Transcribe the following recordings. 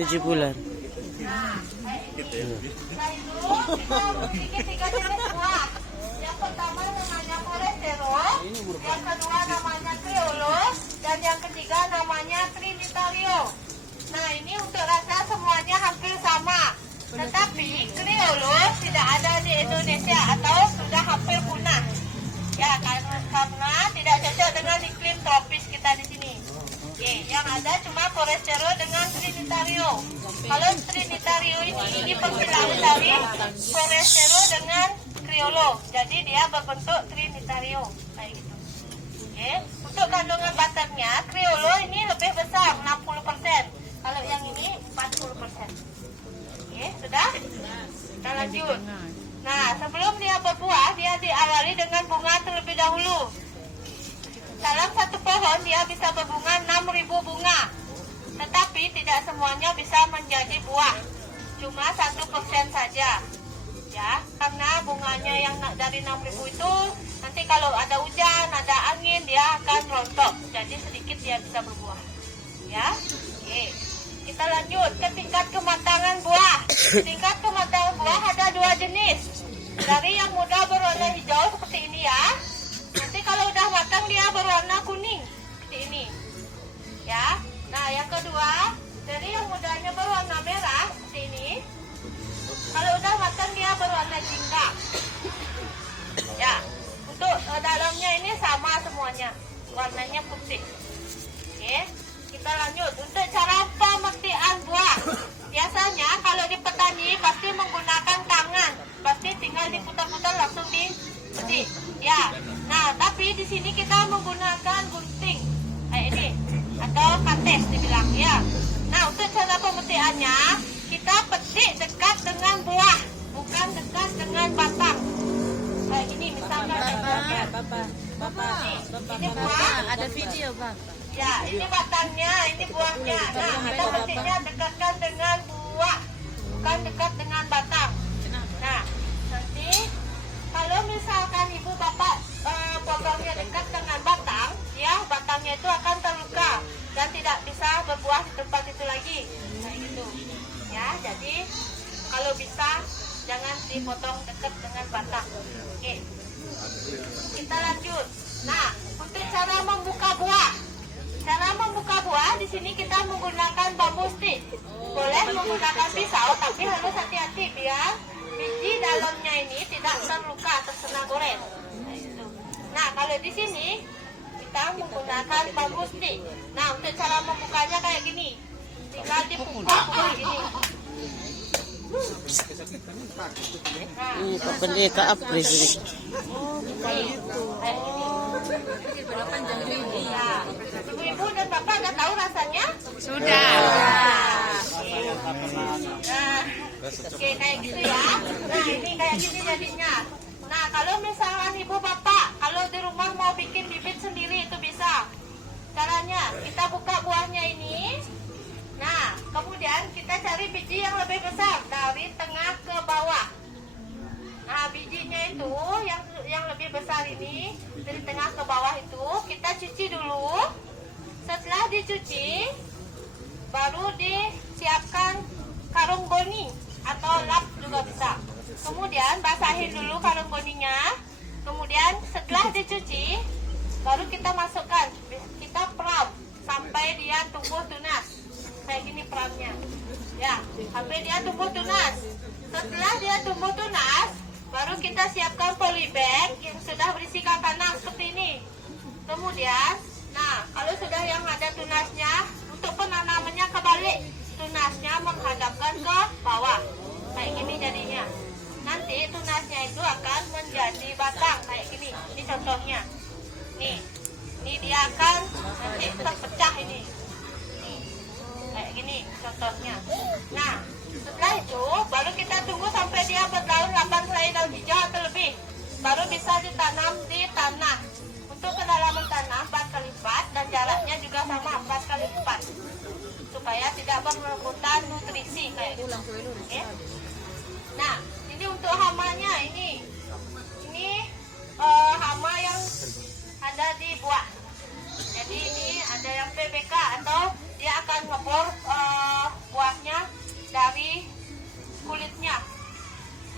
7 bulan. Tiga jenis buah. Yang pertama namanya Forestero, yang kedua namanya Criollo, dan yang ketiga namanya Trinitario. Nah, ini untuk rasa semuanya hampir sama. Tetapi Criollo tidak ada di Indonesia atau sudah hampir punah. Ya, karena tidak cocok dengan iklim tropis kita di sini. Oke, yang ada cuma Forestero dengan Trinitario. Kalau Trinitario ini penghilang dari Forestero dengan Criollo. Jadi dia berbentuk Trinitario kayak gitu. Oke, untuk kandungan butternya Criollo ini lebih besar 60%. Kalau yang ini 40%. Oke, sudah? Kita lanjut. Nah, sebelum dia berbuah, dia diawali dengan bunga terlebih dahulu. Dalam satu pohon dia bisa berbunga 6.000 bunga. Tetapi tidak semuanya bisa menjadi buah. Cuma 1% saja. Ya, karena bunganya yang dari 6.000 itu nanti kalau ada hujan, ada angin, dia akan rontok. Jadi sedikit dia bisa berbuah. Ya. Oke. Kita lanjut ke tingkat kematangan buah. Tingkat kematangan buah ada 2 jenis. Dari yang muda berwarna hijau seperti ini ya. Nanti kalau udah matang dia berwarna kuning seperti ini. Ya. Nah, yang kedua, dari yang mudanya berwarna merah seperti ini. Kalau udah matang dia berwarna jingga. Ya. Untuk dalamnya ini sama semuanya. Warnanya putih. Oke. Kita lanjut. Untuk cara pemetikan buah. Biasanya kalau di petani pasti menggunakan tangan. Pasti tinggal diputar-putar langsung dipetik. Ya. Nah, tapi di sini kita menggunakan gunting kayak ini atau kates dibilang ya. Nah, untuk cara pemetikannya kita petik dekat dengan buah, bukan dekat dengan batang. Kayak gini misalnya. Bapak. Ini buah. Ada video, Bang. Ya, ini batangnya, ini buahnya. Nah, kita petiknya dekatkan dengan buah, bukan dekat dengan batang. Nah, nanti kalau misalkan ibu bapak potongnya dekat dengan batang, ya batangnya itu akan terluka dan tidak bisa berbuah di tempat itu lagi. Kayak gitu. Ya, jadi kalau bisa jangan dipotong dekat dengan batang. Oke. Kita lanjut. Nah, untuk cara membuka buah. Cara membuka buah di sini kita menggunakan bambu stick. Boleh menggunakan pisau, tapi harus hati-hati biar biji dalamnya ini tidak terluka terkena goren. Nah, kalau di sini kita menggunakan bambu stick. Nah, untuk cara membukanya kayak gini. Tinggal dibuka gini. Nah, Kapalnya ka-apres ini. kayak gini. Ya. Ibu-ibu dan bapak udah tahu rasanya? Sudah. Nah, oke kayak gitu ya. Nah, ini kayak gini jadinya. Nah, kalau misalnya ibu bapak kalau di rumah mau bikin bibit sendiri itu bisa. Caranya kita buka buahnya ini. Nah, kemudian kita cari biji yang lebih besar dari tengah ke bawah. Nah, bijinya itu yang lebih besar ini dari tengah ke bawah itu kita cuci dulu. Setelah dicuci, baru disiapkan karung goni atau lap juga bisa. Kemudian basahin dulu karung goninya. Kemudian setelah dicuci, baru kita masukkan. Kita peram sampai dia tumbuh tunas. Kayak gini peramnya. Ya, sampai dia tumbuh tunas. Setelah dia tumbuh tunas, baru kita siapkan polybag yang sudah berisikan tanah seperti ini. Kemudian, nah kalau sudah yang ada tunasnya, untuk penanamannya kebalik, tunasnya menghadapkan ke bawah, kayak gini jadinya. Nanti tunasnya itu akan menjadi batang kayak gini. Ini contohnya. Nih, ini dia akan nanti terpecah ini. Nih, kayak gini contohnya. Nah, setelah itu baru kita tunggu sampai dia berdaun 8 helai daun hijau atau lebih. Baru bisa ditanam di tanah. Untuk kedalaman tanah 4 kali lipat dan jaraknya juga sama 4 kali lipat. Supaya tidak merebutan nutrisi kayak gitu. Okay? Nah, ini untuk hamanya ini hama yang ada di buah. Jadi ini ada yang PBK atau dia akan ngebor buahnya dari kulitnya.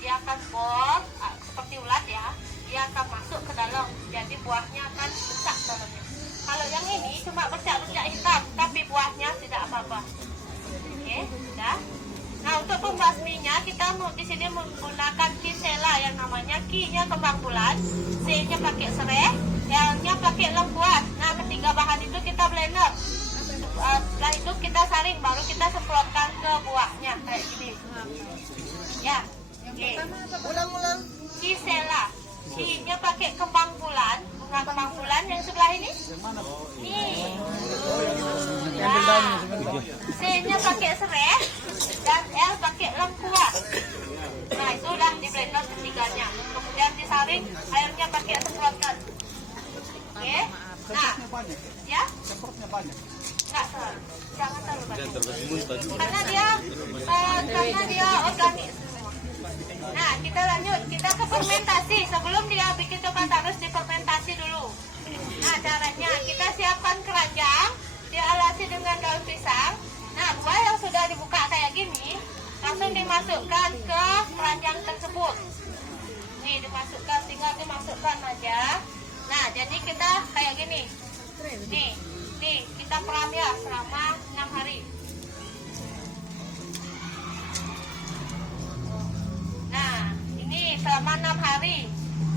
Dia akan bol seperti ulat ya. Dia akan masuk ke dalam. Jadi buahnya akan besar dalamnya. Kalau yang ini cuma bercak-bercak hitam, tapi buahnya tidak apa-apa. Oke, sudah. Nah, untuk pembasminya kita di sini menggunakan kisela yang namanya Q-nya kembang bulan, C-nya pakai serai, L-nya pakai lengkuas. Nah, ketiga bahan itu kita blender. Setelah itu kita saring, baru kita semprotkan ke buahnya kayak gini. Ya. Oke. Ulang-ulang. Kisela. Q-nya pakai kembang bulan, bunga kembang bulan yang sebelah ini. Nih. Nah, C-nya pakai serai dan L pakai lengkuas. Nah, itu udah di blender ketiganya. Kemudian disaring, airnya pakai semprotkan. Oke. Nah, ya. Semprotnya banyak. Nggak terlalu. Jangan terlalu banyak. Karena dia organik semua. Nah, kita lanjut. Kita ke fermentasi. Sebelum dia bikin coklat harus difermentasi dulu. Nah, caranya kita siapkan keranjang, dialasi dengan daun pisang. Nah, buah yang sudah dibuka kayak gini langsung dimasukkan ke keranjang tersebut. Nih, dimasukkan, tinggal dimasukkan aja. Nah, jadi kita kayak gini. Nih, kita peram ya selama 6 hari. Nah, ini selama 6 hari.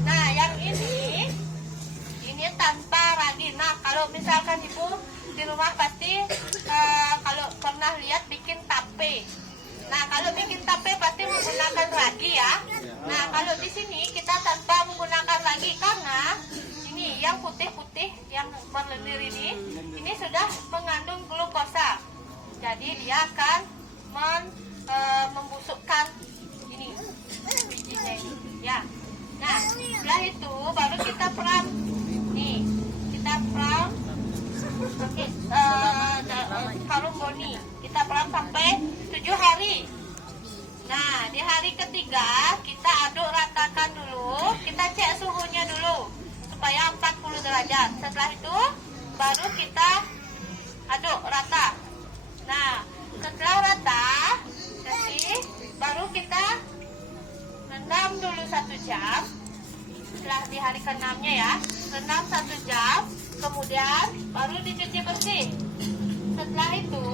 Nah, yang ini tanpa ragi. Nah, kalau misalkan ibu di rumah pasti kalau pernah lihat bikin tape. Nah, kalau bikin tape pasti menggunakan ragi ya. Nah, kalau di sini kita tanpa menggunakan ragi karena ini yang putih-putih yang berlendir ini sudah mengandung glukosa. Jadi dia akan membusukkan ini bijinya ini. Ya. Nah, setelah itu baru kita peram. Nih, kita peram pakai karung goni. Kita peram sampai 7 hari. Nah, di hari ketiga kita aduk ratakan dulu. Kita cek suhunya dulu supaya 40 derajat. Setelah itu baru kita aduk rata. Nah, setelah rata, jadi baru kita rendam dulu 1 jam. Setelah di hari ke-6-nya ya, rendam 1 jam, kemudian baru dicuci bersih. Setelah itu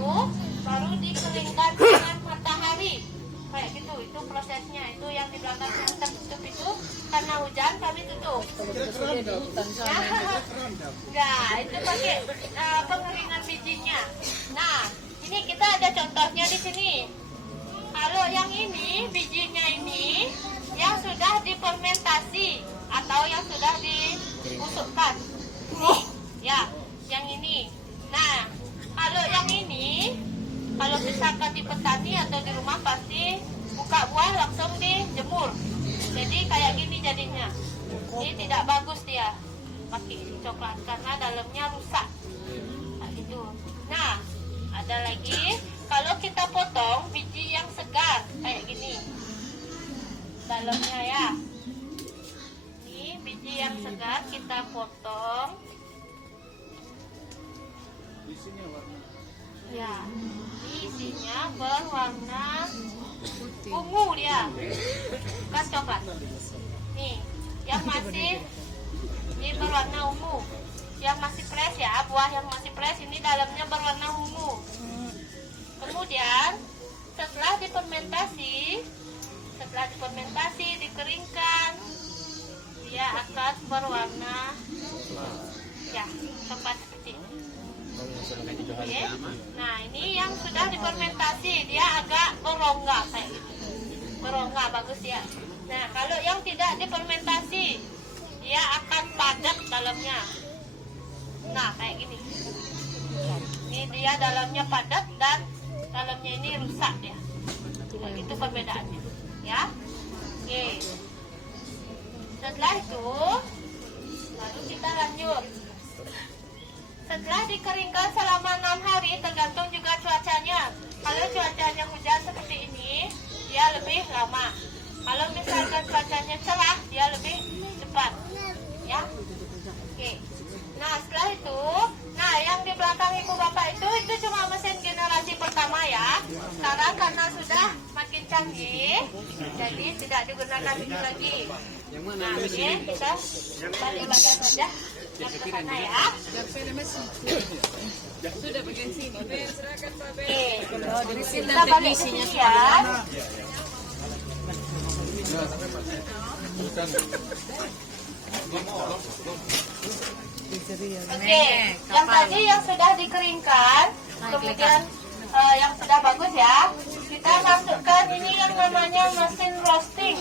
baru dikeringkan dengan matahari. Kayak gitu, itu prosesnya. Itu yang di belakang yang tertutup itu karena hujan kami tutup. Nah, itu pakai pengeringan bijinya. Nah, ini kita ada contohnya di sini. Kalau yang ini bijinya ini yang sudah difermentasi atau yang sudah dibusukkan. Nih, ya, yang ini. Nah, kalau yang ini, kalau misalkan di petani atau di rumah pasti buka buah langsung dijemur. Jadi kayak gini jadinya. Ini tidak bagus dia pakai coklat karena dalamnya rusak. Nah, gitu. Nah, ada lagi kalau kita potong biji yang segar kayak gini. Dalamnya ya. Ini biji yang segar kita potong. Isinya warna. Ya, isinya berwarna ungu dia, bukan coklat. Nih, yang masih ini berwarna ungu, yang masih fresh ya, buah yang masih fresh ini dalamnya berwarna ungu. Kemudian setelah difermentasi, dikeringkan, dia akan berwarna ya coklat seperti ini. Oke. Nah, ini yang sudah difermentasi, dia agak berongga kayak gitu. Berongga bagus ya. Nah, kalau yang tidak difermentasi, dia akan padat dalamnya. Nah, kayak gini. Ini dia dalamnya padat dan dalamnya ini rusak ya. Nah, itu perbedaannya. Ya. Oke. Setelah itu, lalu kita lanjut. Setelah dikeringkan selama 6 hari, tergantung juga cuacanya. Kalau cuacanya hujan seperti ini, dia lebih lama. Kalau misalkan cuacanya cerah, dia lebih cepat. Ya, oke. Nah, setelah itu, nah yang di belakang ibu bapak itu cuma mesin generasi pertama ya. Sekarang karena sudah makin canggih, jadi tidak digunakan itu lagi. Nah, ini kita balik badan saja yang ke sana ya. Oke, kita balik ke sini ya. Oke, yang tadi yang sudah dikeringkan, kemudian yang sudah bagus ya, kita masukkan ini yang namanya mesin roasting.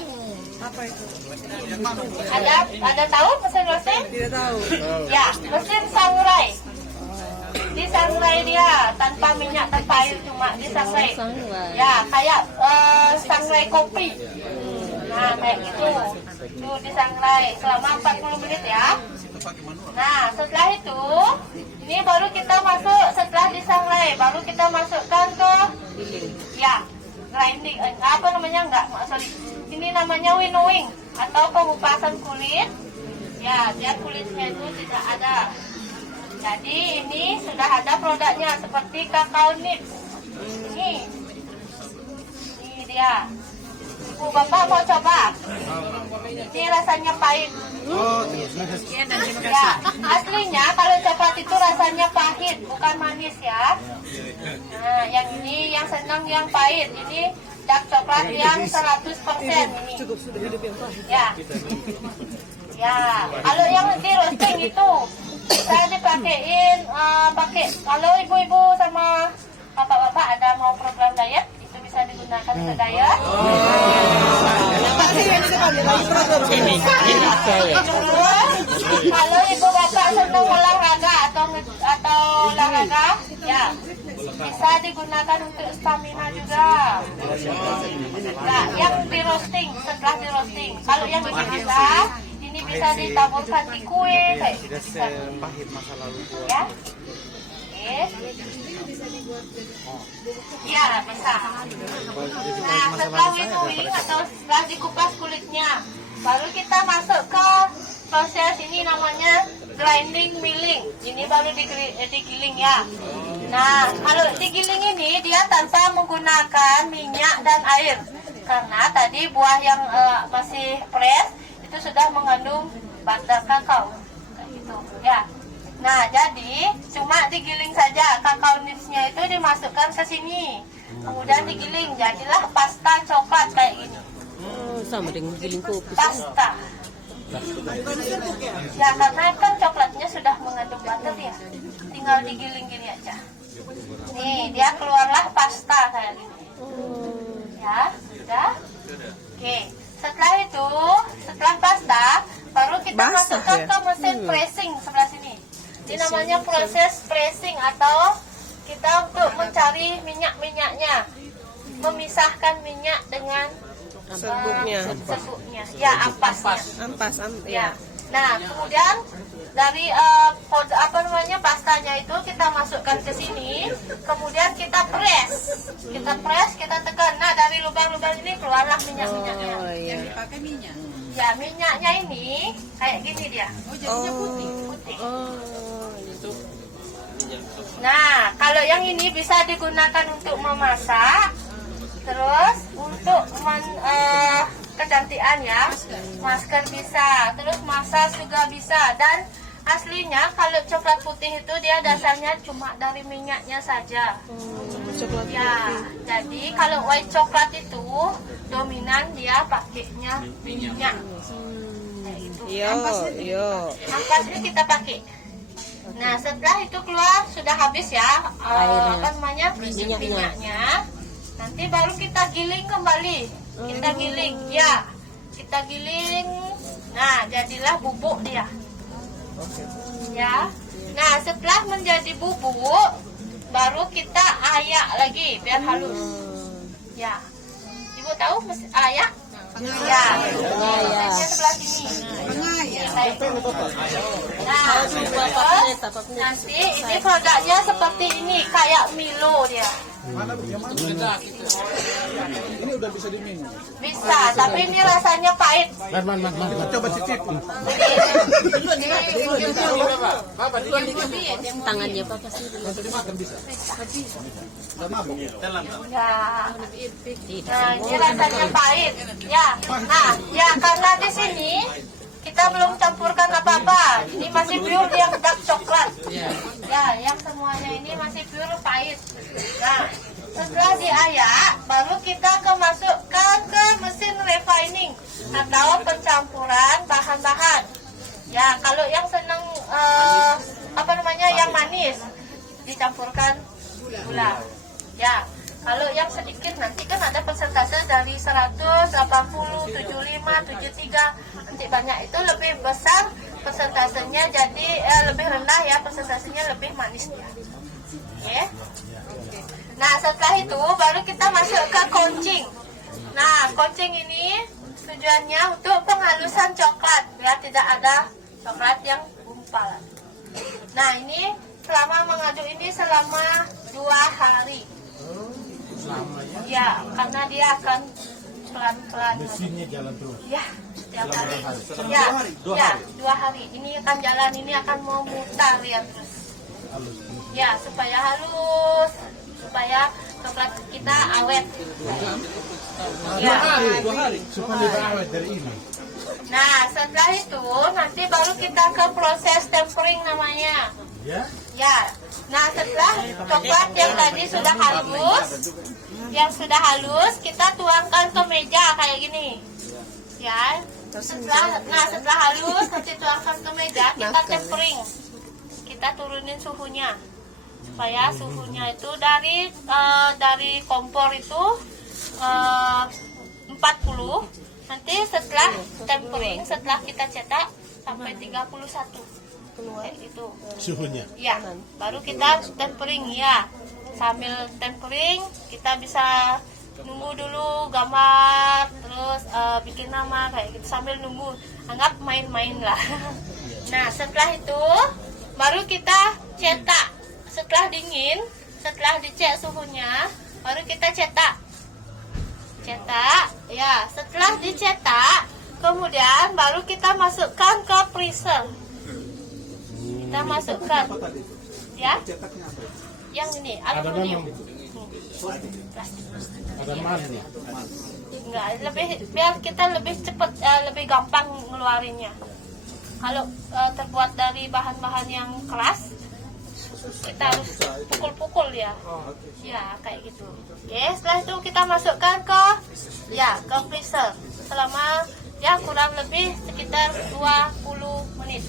Apa itu? Ada tahu mesin roasting? Tidak tahu. Ya, mesin samurai. Di samurai dia tanpa minyak, tanpa air, cuma di samurai. Ya, kayak samurai kopi. Nah, kayak gitu. Tuh di samurai selama 40 menit ya. Nah, setelah itu, ini baru kita masuk, setelah disangrai, baru kita masukkan ke, ya, grinding, apa namanya, sorry, ini namanya winnowing, atau pengupasan kulit, ya, biar kulitnya itu tidak ada. Jadi, ini sudah ada produknya, seperti kakao nibs, ini dia. Ibu Bapak mau coba? Ini rasanya pahit. Ya, aslinya kalau coklat itu rasanya pahit, bukan manis ya. Nah, yang ini yang senang yang pahit. Ini dark coklat yang 100% ini. Ya. Ya, kalau yang di roasting itu saya dipakein kalau ibu-ibu sama bapak-bapak ada mau program diet, itu bisa digunakan untuk diet. Kalau ibu bapak senang olahraga atau olahraga, ya bisa digunakan untuk stamina juga. Nah, yang di roasting, setelah di roasting, kalau yang ini bisa ditaburkan di kue kayak gitu. Ya. Ya, bisa. Nah, setelah winnowing atau setelah dikupas kulitnya, baru kita masuk ke proses ini namanya grinding milling. Ini baru digiling ya. Nah, kalau digiling ini dia tanpa menggunakan minyak dan air, karena tadi buah yang masih fresh itu sudah mengandung butter kakao, kayak gitu ya. Nah, jadi cuma digiling saja, kakao nibsnya itu dimasukkan ke sini, kemudian digiling, jadilah pasta coklat kayak gini. Sama dengan giling kopi. Pasta. Ya, karena kan coklatnya sudah mengandung butter ya, tinggal digiling gini aja. Nih, dia keluarlah pasta kayak gini. Ya, sudah. Oke, setelah itu, setelah pasta, baru kita masukkan ke mesin pressing sebelah sini. Ini namanya proses pressing atau kita untuk mencari minyak-minyaknya, memisahkan minyak dengan serbuknya, ya ampasnya. Ya. Nah, kemudian dari pastanya itu kita masukkan ke sini, kemudian kita press, kita tekan. Nah, dari lubang-lubang ini keluarlah minyak-minyaknya. Yang dipakai minyak. Ya, minyaknya ini kayak gini dia. Oh, jadinya putih. Nah, kalau yang ini bisa digunakan untuk memasak, terus untuk kecantikan ya, masker bisa, terus massage juga bisa. Dan aslinya kalau coklat putih itu dia dasarnya cuma dari minyaknya saja. Ya, jadi kalau white coklat itu dominan dia pakainya minyak. Kayak gitu. Ampasnya kita pakai. Nah, setelah itu keluar sudah habis ya minyaknya. Nanti baru kita giling kembali. Kita giling, ya. Kita giling. Nah, jadilah bubuk dia. Ya. Nah, setelah menjadi bubuk, baru kita ayak lagi biar halus. Ya. Ibu tahu ayak? Ya. Ini sebelah sini. Nah, terus nanti ini produknya seperti ini, kayak Milo dia. Mana Bu? Yang mana? Ini udah bisa diminum. Bisa, tapi ini rasanya pahit. Coba cicip. Tangannya Papa sih. Langsung dimakan bisa. Udah mabuk. Ya. Nah, ini rasanya pahit. Ya. Nah, ya karena di sini kita belum campurkan apa-apa. Ini masih pure yang dark coklat. Ya, yang semuanya ini masih pure pahit. Nah, setelah diayak, baru kita masukkan ke mesin refining atau pencampuran bahan-bahan. Ya, kalau yang senang yang manis, dicampurkan gula. Ya, kalau yang sedikit nanti kan ada persentase dari 100, 80, 75, 73. Nanti banyak itu lebih besar persentasenya, jadi lebih rendah ya persentasenya, lebih manis ya. Oke. Nah, setelah itu baru kita masuk ke koncing. Nah, koncing ini tujuannya untuk penghalusan coklat biar tidak ada coklat yang gumpal. Nah, ini selama mengaduk ini selama 2 hari. Ya, karena dia akan pelan-pelan. Mesinnya jalan terus. Ya, setiap hari. Ya, 2 hari. Ini akan jalan, ini akan memutar ya terus. Ya, supaya halus, supaya coklat kita awet. Ya. 2 hari. Supaya lebih awet dari ini. Nah, setelah itu nanti baru kita ke proses tempering namanya. Ya. Ya. Nah, setelah coklat yang tadi sudah halus, kita tuangkan ke meja kayak gini. Ya. Setelah halus, nanti tuangkan ke meja, kita tempering. Kita turunin suhunya. Supaya suhunya itu dari kompor itu 40. Nanti setelah tempering, setelah kita cetak sampai 31. Kayak gitu. Suhunya. Ya, baru kita tempering ya. Sambil tempering kita bisa nunggu dulu gambar, terus bikin nama kayak gitu sambil nunggu. Anggap main-main lah. Nah, setelah itu baru kita cetak. Setelah dingin, setelah dicek suhunya, baru kita cetak. Ya, setelah dicetak, kemudian baru kita masukkan ke freezer. Kita masukkan, ya, yang ini aluminium. Ada mannya. Enggak, biar kita lebih cepat, lebih gampang ngeluarinnya. Kalau terbuat dari bahan-bahan yang keras, kita harus pukul-pukul ya. Ya, kayak gitu. Oke, setelah itu kita masukkan ke freezer selama ya kurang lebih sekitar 20 menit.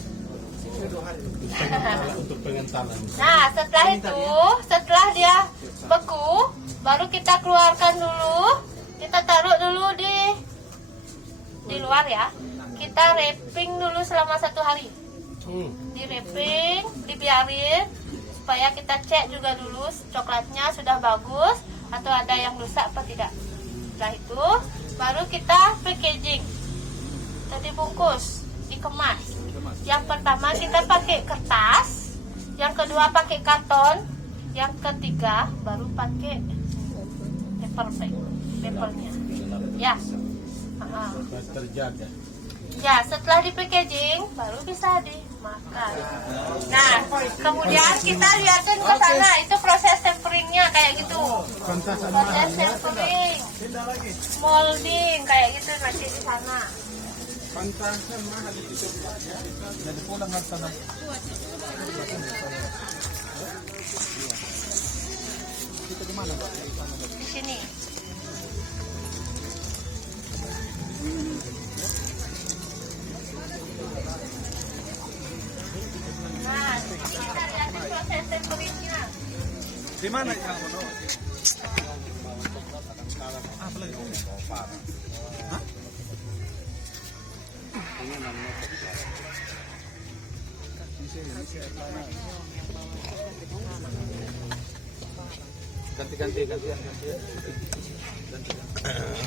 Untuk pengentalan. Nah, setelah dia beku, baru kita keluarkan dulu. Kita taruh dulu di luar ya. Kita wrapping dulu selama 1 hari. Di wrapping, dibiarin supaya kita cek juga dulu coklatnya sudah bagus atau ada yang rusak apa tidak. Setelah itu baru kita packaging, jadi bungkus, dikemas. Yang pertama kita pakai kertas, yang kedua pakai karton, yang ketiga baru pakai paper bag, papernya. Ya. Terjaga. Ya, setelah di packaging baru bisa dimakan. Nah, kemudian kita lihatin ke sana, itu proses temperingnya kayak gitu. Proses tempering, molding kayak gitu nanti di sana. Pantasan mahal itu. Jadi pulang ke sana. Kita di mana, Pak? Di sini. Nah, kita lihatin proses temperingnya. Di mana yang mau? Apa lagi? Hah? Ganti.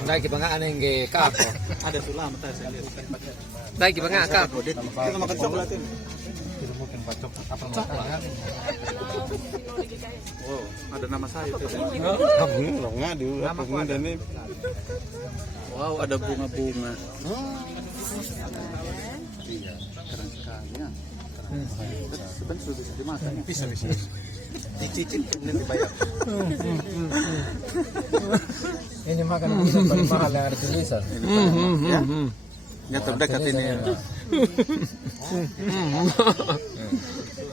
Lagi bangga aneh nge kapo. Ada sulam saya lihat. Lagi bangga kapo. Kita makan coklat ini. Tidak mungkin bacok apa makan. Oh, ada nama saya. Wow, ada bunga-bunga. Iya, keren sekali ya. Sebenarnya sudah bisa dimakan. Bisa. Dicicip kemudian dibayar. Ini makan bisa paling mahal yang ada tulisan. Ya. Nggak terdekat ini.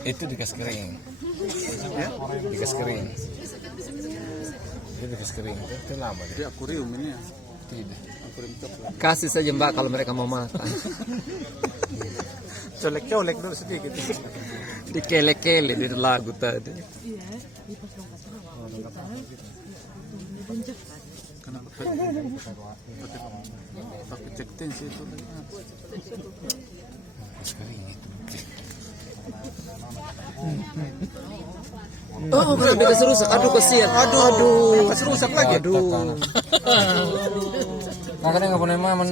Itu dikasih kering. Ya? Dikasih kering. Itu dikasih kering. Itu lama. Jadi akuarium ini ya. Tidak. Akuarium coklat. Kasih saja Mbak kalau mereka mau makan. Colek-colek dulu sedikit. Dikele-kele di lagu tadi. Kenapa pakai cek tensi itu? Oh, kenapa kasih rusak? Aduh, kasihan. Aduh. Kasih rusak lagi. Aduh. Makanya nggak punya maman.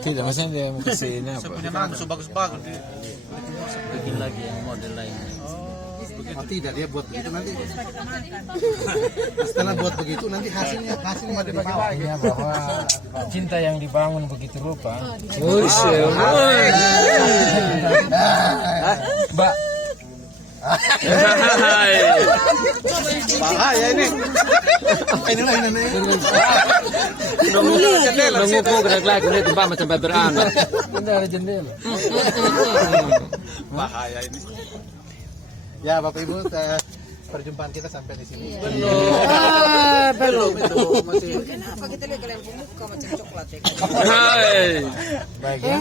Tidak, maksudnya dia mau kasih ini apa? Punya nama bagus-bagus. Bikin lagi yang model lain. Oh, tidak, dia buat begitu nanti. Setelah buat begitu nanti hasilnya dibagi-bagi. Bahwa cinta yang dibangun begitu rupa. Mbak. Bahaya ini. Mengukur gerak-gerak ini tempat macam beranak. Ini ada jendela. Bahaya ini. Ya, Bapak Ibu, perjumpaan kita sampai di sini. Belum. Kenapa kita lihat kalian pemuka macam coklat ya? Baik ya.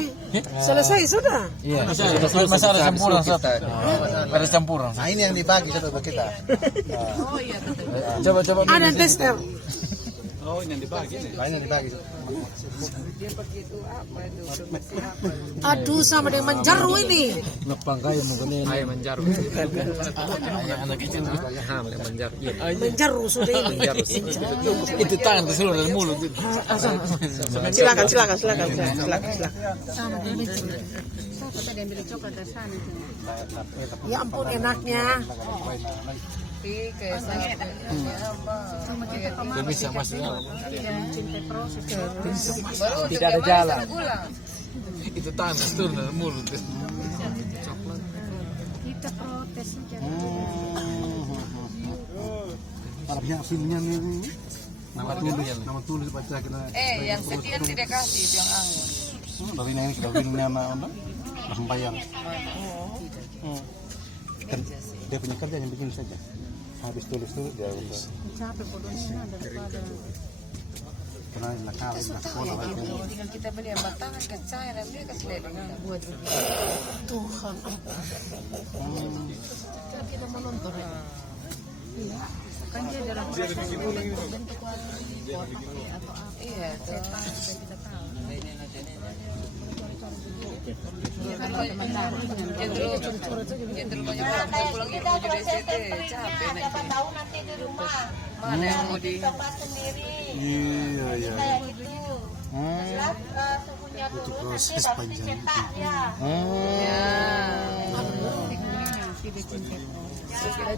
Selesai sudah. Iya. Masa ada campuran kita. Ada campuran. Nah, ini yang dibagi coba kita. Oh iya betul. Coba. Ada tester. Oh, ini yang dibagi nih. Nah, ini yang dibagi. Dia begitu apa itu? Aduh sama dengan menjaru ini. Nepang kayu mungkin ini. Kayu menjaru. Anak kecil hamil menjaru. Menjaru sudah ini. Itu tangan ke seluruh dari mulut. Silakan. Ya ampun enaknya. Bisa masuk. Tidak ada jalan. Itu tangan ke seluruh dari mulut. Kita protes saja. Arabnya filmnya ini. Nama tulis baca kita. Yang sekian tidak kasih itu yang anggur. Dari ini kita filmnya mana? Langsung bayar. Kan dia punya kerja yang bikin saja. Habis tulis dia udah. Capek bodohnya daripada Karena nakal, sekolah lagi. Tinggal kita beli yang batangan kan cairan dia kasih ledeng buat Tuhan kita menonton kan dia dalam proses bentuk atau apa iya setan kita tidak tahu Jenderal banyak orang pulang itu mau jadi CT capek Siapa tahu nanti di rumah mana yang mau di coba sendiri Iya. kayak gitu. Setelah suhunya turun nanti baru dicetak ya.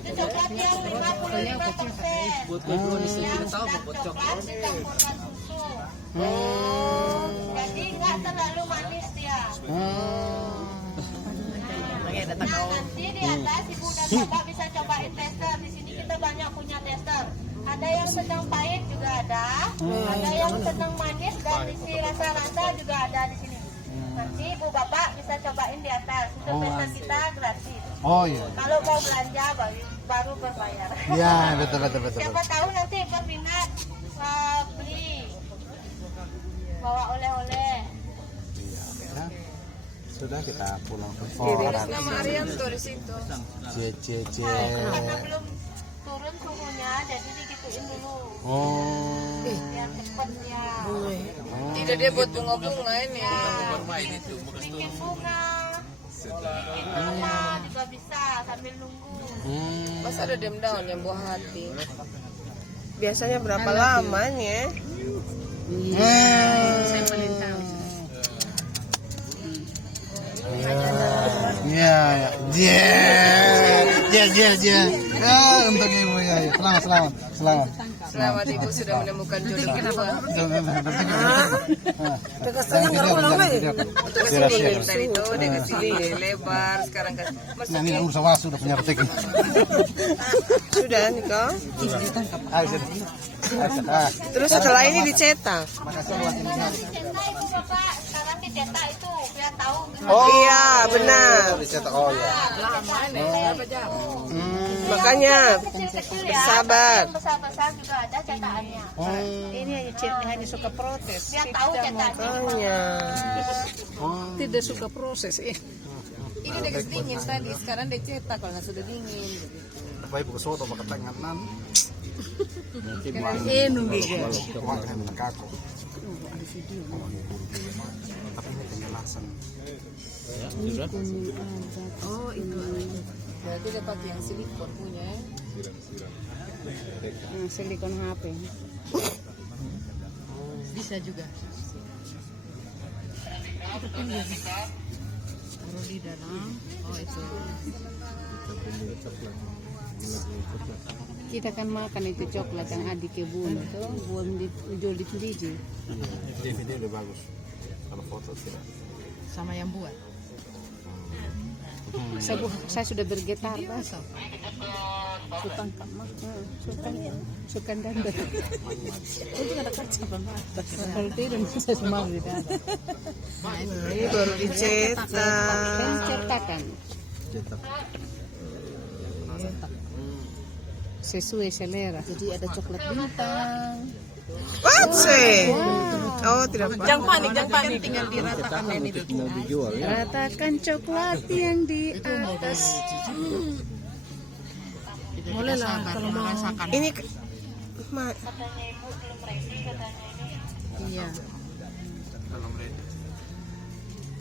Coklatnya 55%. Buat kedua nih saya tidak tahu Yang buat coklat coklat. dicampurkan susu. Jadi nggak terlalu manis dia. Nah nanti di atas ibu dan bapak bisa cobain tester. Di sini kita banyak punya tester. Ada yang senang pahit juga ada yang senang manis dan isi rasa-rasa juga ada di sini. Nanti ibu bapak bisa cobain di atas. Untuk tester kita gratis. Oh iya. Kalau mau belanja baru berbayar. Iya, betul. Siapa tahu nanti berminat beli bawa oleh-oleh. Ya. Sudah kita pulang ke nama Arianto di situ. Karena belum turun suhunya, jadi digituin dulu. Oh. Biar cepet ya. Tidak dia buat bunga-bunga ini. Bikin bunga, bikin apa juga bisa sambil nunggu. Mas ada dem daun yang buah hati. Biasanya berapa lamanya? saya paling tahu Iya, untuk ibu ya. Selamat. Selamat ibu sudah menemukan jodoh kedua. Untuk kesini tadi itu udah kesini lebar sekarang kan. Nah, ini urusan wasu udah punya retik. Sudah Niko. Ah, Terus setelah ini dicetak. makasih Allah. Dicetak itu Bapak, sekarang dicetak itu biar tahu. Oh, Iya benar. dicetak. Oh ya. Makanya Kecil-kecil ya. sabar. Besar-besar juga ada cetakannya. Ini hanya suka protes. Biar tahu cetaknya. Makanya. Tidak suka proses. Ini udah dingin tadi, sekarang dicetak kalau nggak sudah dingin. Baik buku soto pakai tangan. Nunggu ya. Tapi ini penjelasan. Oh itu. Berarti dapat yang silikon punya. Silikon HP. Bisa juga. Taruh di dalam. Oh itu. Kita kan makan itu coklat yang adik bunuh tuh, buang jual di Fiji. Video udah bagus. Kalau foto tidak. Sama yang buat. Saya sudah bergetar, Pak. Sultan Kamak, Sultan Dandar. Itu ada kaca pembatas. Kalau tidak, saya semua di dalam. Ini baru dicetak. Kan cetakan. Sesuai selera. Jadi ada coklat bintang. What sih? Oh tidak apa. Jangan panik. Tinggal diratakan ini. Ratakan coklat yang di atas. Boleh lah kalau mau. Ini Katanya ibu belum ready katanya ini. Iya.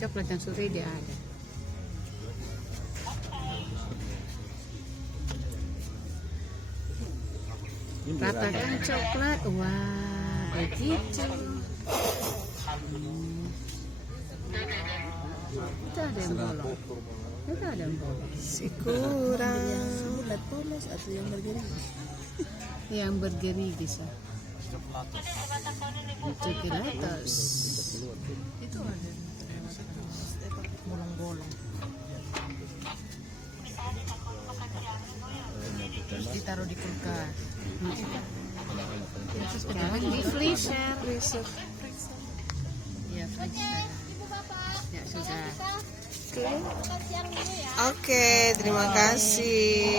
Coklat yang sudah dia ada. Ratakan coklat. Wah, begitu. Itu ada yang bolong. Itu ada yang bolong. si kurang. Polos atau yang bergeri. Yang bergeri bisa. Coklat. Itu ada. Bolong-bolong. Terus ditaruh di kulkas. Sekarang di freezer. Iya, freezer. Ya sudah. Oke, terima kasih.